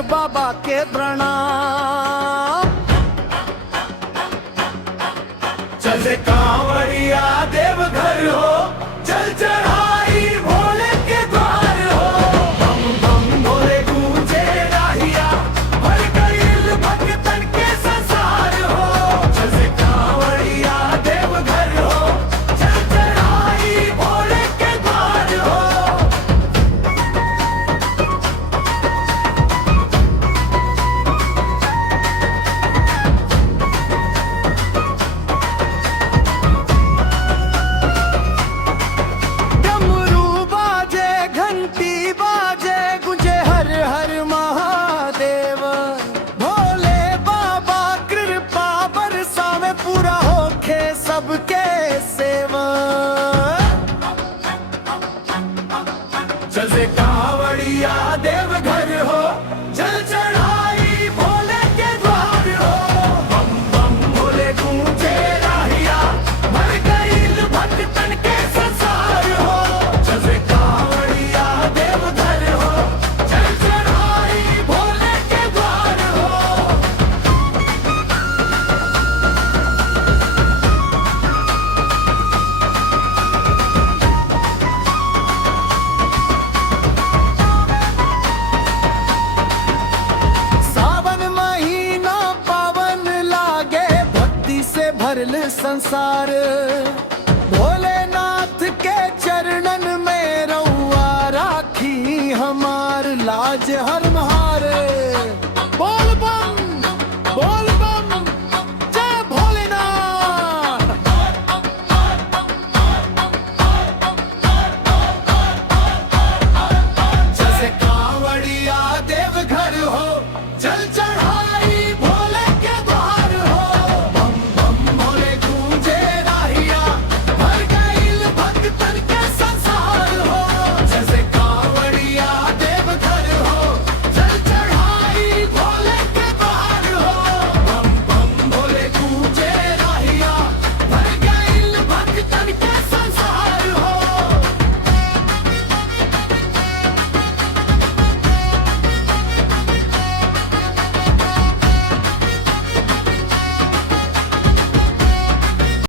कर बाबा के प्रणाम। चले कांवड़िया देवघर हो, चल चढ़ाई भोले के द्वार हो। बम बम भोले गूंजे राहिया, भर गईल भक्तन के संसार हो। चले कांवड़िया देवघर हो, चल चढ़ाई भोले के द्वार हो। डमरू बाजे घंटी बाजे गुंजे हर हर महादेव। भोले बाबा कृपा बरसावे पूरा होखे सबके सेवा। चले कांवड़िया देवघर हो, चल चढ़ाई भोले के द्वार हो। बम बम भोले गूंजे राहिया, भर गईल भक्तन के संसार हो। चले कांवड़िया देवघर हो, चल चढ़ाई भोले के द्वार हो। सावन महीना पावन लागे भक्ति से भरल संसार।